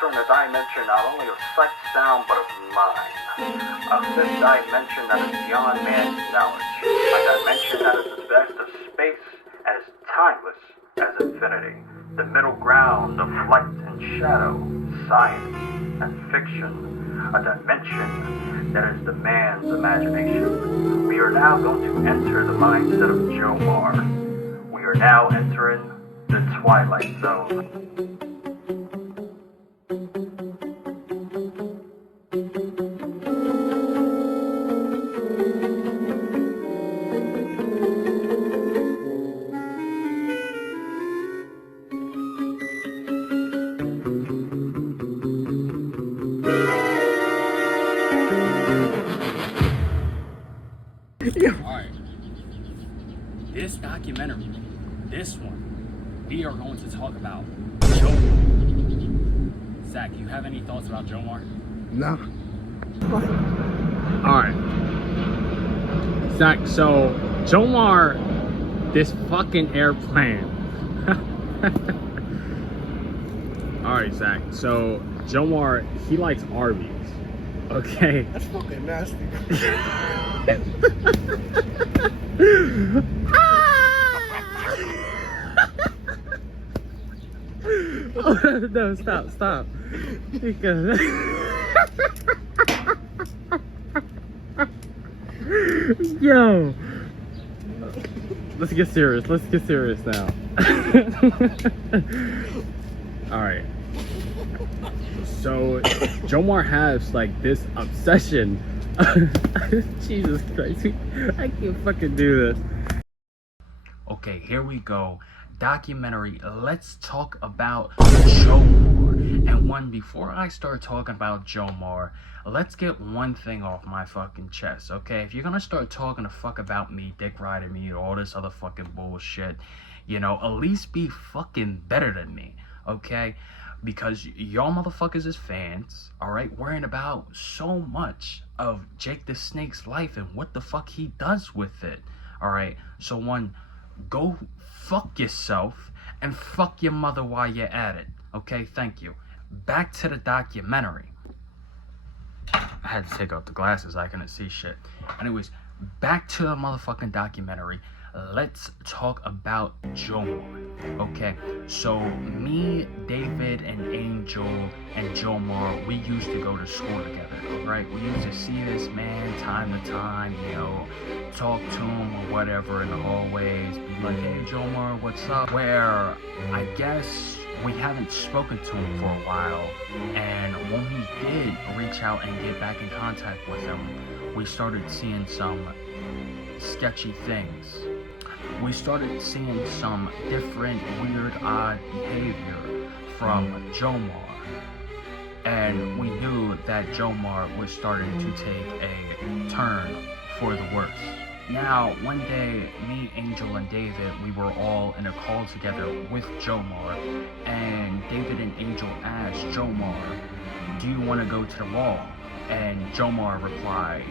entering a dimension not only of sight, sound, but of mind. A fifth dimension that is beyond man's knowledge. A dimension that is as vast as space and as timeless as infinity. The middle ground of light and shadow, science and fiction. A dimension that is the man's imagination. We are now going to enter the mindset of Jomar. We are now entering the Twilight Zone. Alright, this documentary, this one, we are going to talk about Jomar. Zach, you have any thoughts about Jomar? No. Alright. Zach, so Jomar, this fucking airplane. Alright, Zach, so Jomar, he likes Arby's. Okay. That's fucking nasty. No, stop. Because yo, let's get serious now. All right. So Jomar has like this obsession. Jesus Christ, I can't fucking do this. Okay, here we go. Documentary. Let's talk about Jomar. And before I start talking about Jomar, let's get one thing off my fucking chest, okay? If you're gonna start talking the fuck about me, dick riding me, all this other fucking bullshit, you know, at least be fucking better than me, okay? Because y'all motherfuckers is fans, alright, worrying about so much of Jake the Snake's life and what the fuck he does with it, alright? So go fuck yourself and fuck your mother while you're at it, okay? Thank you. Back to the documentary. I had to take out the glasses, I couldn't see shit. Anyways, back to the motherfucking documentary. Let's talk about Jomar. Okay, so me, David, and Angel, and Jomar, we used to go to school together, alright? We used to see this man time to time, you know, talk to him or whatever in the hallways, be like, hey Jomar, what's up? Where I guess we haven't spoken to him for a while, and when we did reach out and get back in contact with him, we started seeing some sketchy things. We started seeing some different, weird, odd behavior from Jomar. And we knew that Jomar was starting to take a turn for the worse. Now, one day, me, Angel, and David, we were all in a call together with Jomar. And David and Angel asked Jomar, do you want to go to the mall? And Jomar replied,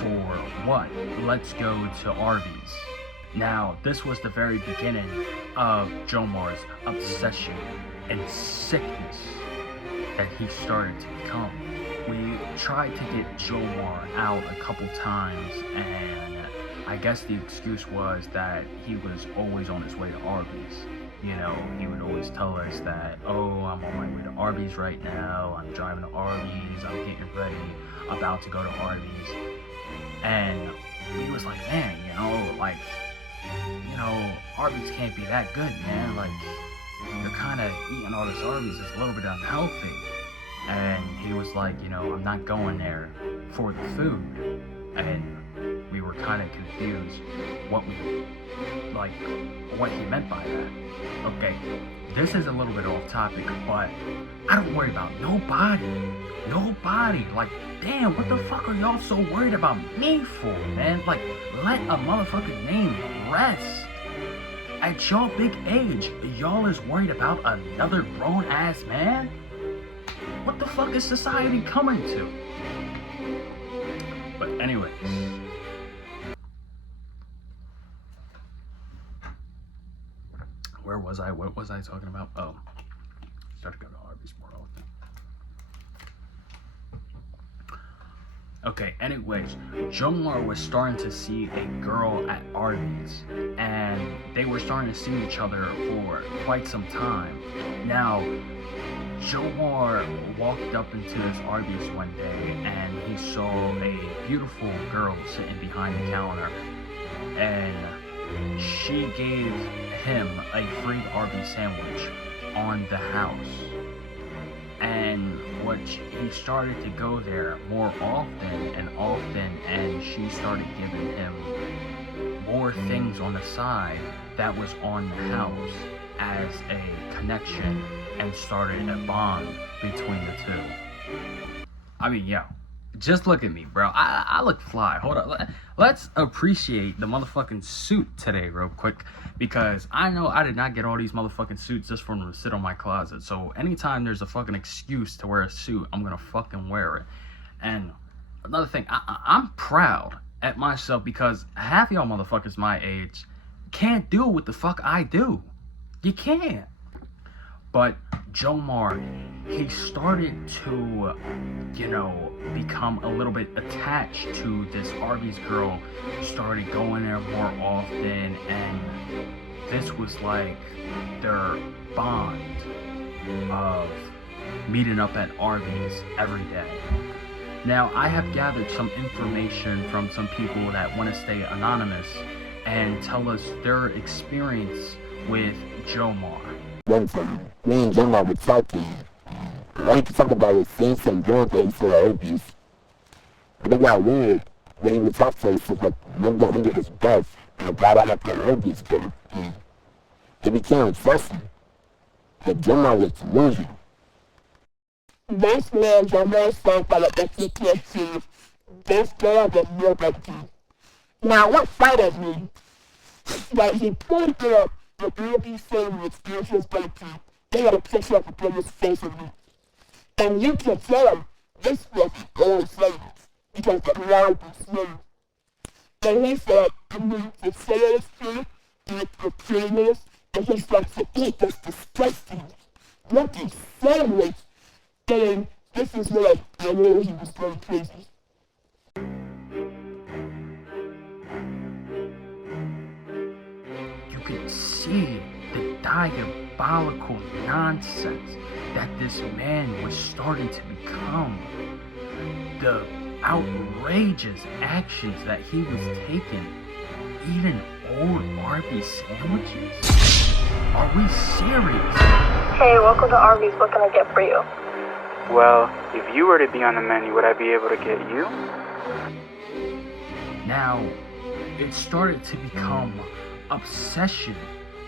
for what? Let's go to Arby's. Now, this was the very beginning of Jomar's obsession and sickness that he started to become. We tried to get Jomar out a couple times, and I guess the excuse was that he was always on his way to Arby's. You know, he would always tell us that, oh, I'm on my way to Arby's right now, I'm driving to Arby's, I'm getting ready, about to go to Arby's. And we was like, man, you know, Arby's can't be that good, man. Like, you're kind of eating all this Arby's, it's a little bit unhealthy. And he was like, you know, I'm not going there for the food. And we were kind of confused what he meant by that. Okay, this is a little bit off topic, but I don't worry about nobody. Like, damn, what the fuck are y'all so worried about me for, man? Like, let a motherfucking name rest. At y'all big age, y'all is worried about another grown-ass man? What the fuck is society coming to? But anyways, where was I? What was I talking about? Oh. start to go to Arby's more often. Okay, anyways, Jomar was starting to see a girl at Arby's, and they were starting to see each other for quite some time. Now, Jomar walked up into this Arby's one day, and he saw a beautiful girl sitting behind the counter, and she gave him a free Arby's sandwich on the house. And he started to go there more often, and she started giving him more things on the side that was on the house as a connection, and started a bond between the two. I mean, yo, just look at me, bro. I look fly. Hold on. Let's appreciate the motherfucking suit today real quick, because I know I did not get all these motherfucking suits just for them to sit on my closet. So anytime there's a fucking excuse to wear a suit, I'm gonna fucking wear it. And another thing, I'm proud at myself, because half y'all motherfuckers my age can't do what the fuck I do. You can't. But Jomar, he started to, become a little bit attached to this Arby's girl, started going there more often, and this was like their bond of meeting up at Arby's every day. Now, I have gathered some information from some people that want to stay anonymous and tell us their experience with Jomar. One time, me and Jomar were talking. I wanted to talk about his things and doing things for the abuse. And it got weird when he would talk to us, so like, when we get his death, and I got out of the abuse thing. It became obsessive. But Jomar was losing. This man, Jomar, sang for the PTSD. This girl was real empty. Now, what frightened me? That he pointed up the beauty sandwich in his baby. They had a picture of the brother's face of me. And you can tell this was the old sandwich, because the line was smooth. And he said, I need to say this to you, with the prettiness, and he started to eat this disgusting, lucky sandwich. And this is what I knew he was going crazy. You could see the diabolical nonsense that this man was starting to become. The outrageous actions that he was taking, eating old Arby's sandwiches. Are we serious? Hey, welcome to Arby's. What can I get for you? Well, if you were to be on the menu, would I be able to get you? Now, it started to become obsession,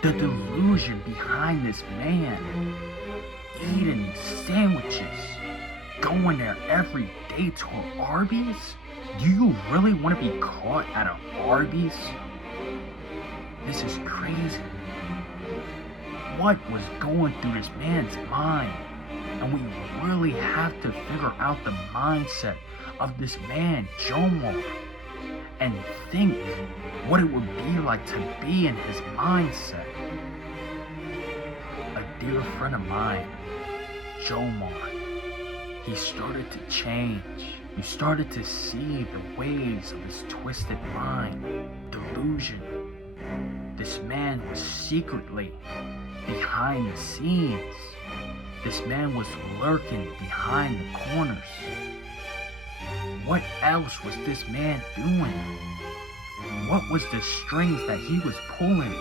the delusion behind this man. Eating sandwiches, going there every day to an Arby's? Do you really want to be caught at an Arby's? This is crazy. What was going through this man's mind? And we really have to figure out the mindset of this man, Jomar, and think what it would be like to be in his mindset. A dear friend of mine, Jomar, he started to change. You started to see the ways of his twisted mind, delusion. This man was secretly behind the scenes. This man was lurking behind the corners. What else was this man doing? What was the strings that he was pulling?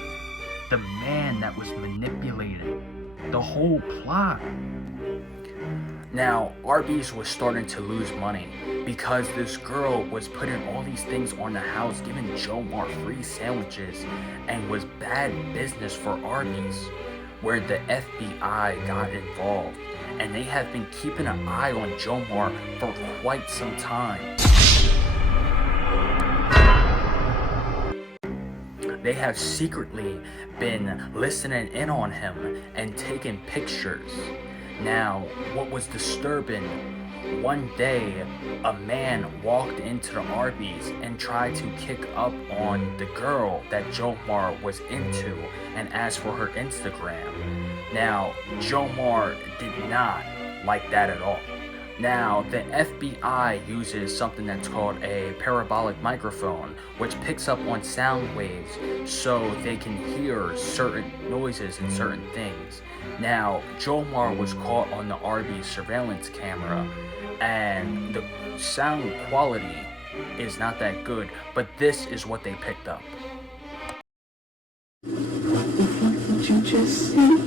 The man that was manipulating the whole plot. Now, Arby's was starting to lose money because this girl was putting all these things on the house, giving Jomar free sandwiches, and was bad business for Arby's, where the FBI got involved, and they have been keeping an eye on Jomar for quite some time. They have secretly been listening in on him and taking pictures. Now, what was disturbing, one day a man walked into the Arby's and tried to kick up on the girl that Jomar was into and asked for her Instagram. Now, Jomar did not like that at all. Now, the FBI uses something that's called a parabolic microphone, which picks up on sound waves so they can hear certain noises and certain things. Now, Jomar was caught on the Arby's surveillance camera, and the sound quality is not that good, but this is what they picked up. What you just said?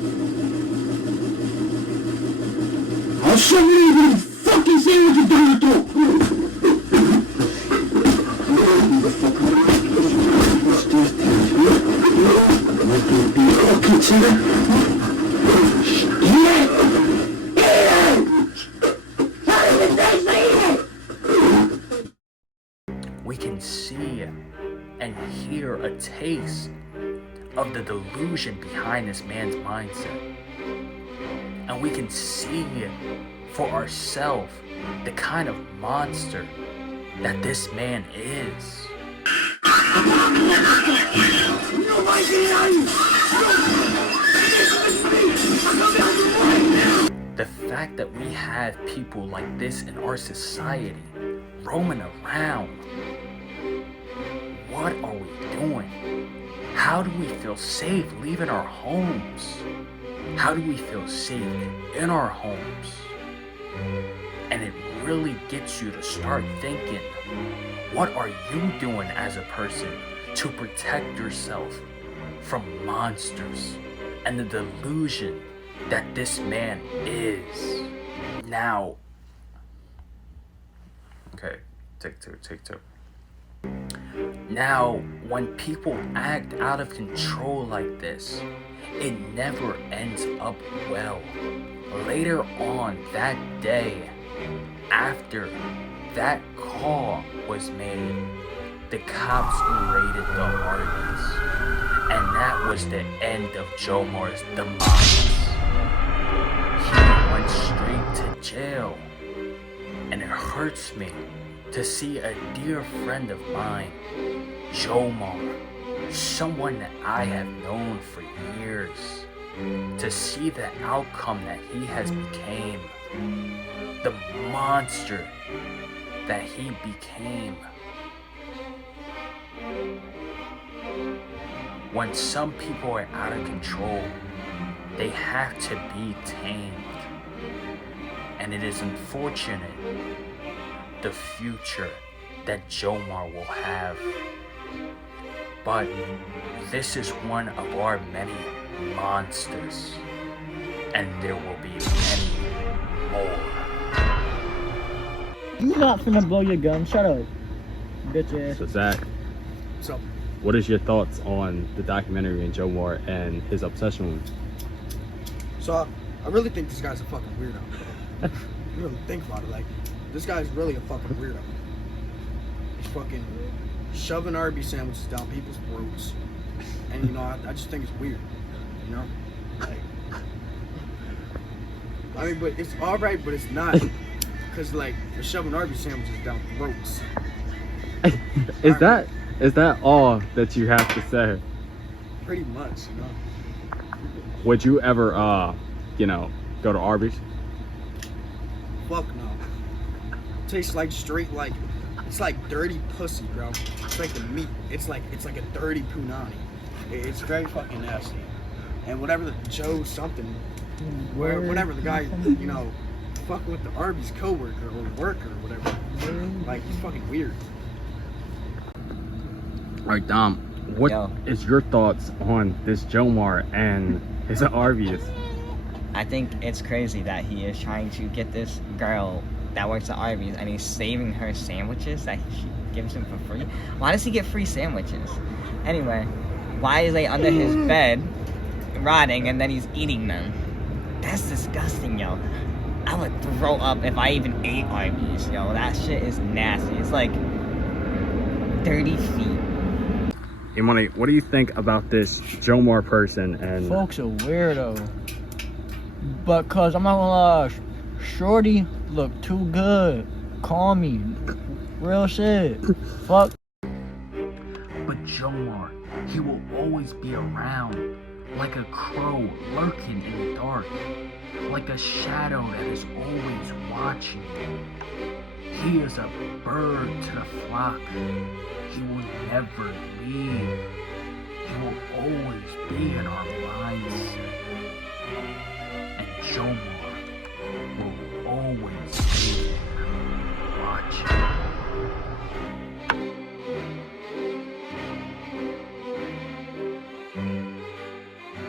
I'll show you what the fucking sandwich down your throat. We can see and hear a taste of the delusion behind this man's mindset. And we can see for ourselves the kind of monster that this man is. The fact that we have people like this in our society roaming around, what are we doing? How do we feel safe leaving our homes? How do we feel safe in our homes? And it really gets you to start thinking, what are you doing as a person to protect yourself from monsters and the delusion that this man is? Now, okay, take two. Now, when people act out of control like this, it never ends up well. Later on that day, after that call was made, the cops raided the Arby's, and that was the end of Jomar's demise. He went straight to jail, and it hurts me to see a dear friend of mine, Jomar, someone that I have known for years, to see the outcome that he has became, the monster that he became. When some people are out of control, they have to be tamed. And it is unfortunate the future that Jomar will have. But this is one of our many monsters, and there will be many more. You not finna blow your gun, shut up, bitch ass. So Zach, So, what is your thoughts on the documentary and Jomar and his obsession with him? so I really think this guy's a fucking weirdo. You really think about it, like, this guy's really a fucking weirdo. He's fucking shoving Arby's sandwiches down people's throats. And, you know, I just think it's weird, you know? Like, I mean, but it's alright, but it's not. Because, like, they're shoving Arby's sandwiches down throats. Is that all that you have to say? Pretty much, you know? Would you ever, go to Arby's? Fuck no. Tastes like straight, like, it's like dirty pussy, bro. It's like the meat. It's like a dirty punani. It's very fucking nasty. And whatever the Joe something, whatever the guy, you know, fucking with the Arby's coworker or worker or whatever, like, he's fucking weird. All right, Dom, what is your thoughts on this Jomar and his Arby's? I think it's crazy that he is trying to get this girl that works at Arby's and he's saving her sandwiches that she gives him for free. Why does he get free sandwiches? Anyway, why is they under his bed rotting and then he's eating them? That's disgusting, yo. I would throw up if I even ate Arby's, yo. That shit is nasty. It's like 30 feet. Imani, what do you think about this Jomar person? And Folks a weirdo. But cause I'm not gonna lie, Shorty look too good. Call me. Real shit. Fuck. But Jomar, he will always be around like a crow lurking in the dark, like a shadow that is always watching. He is a bird to the flock. He will never leave. He will always be in our minds. And Joe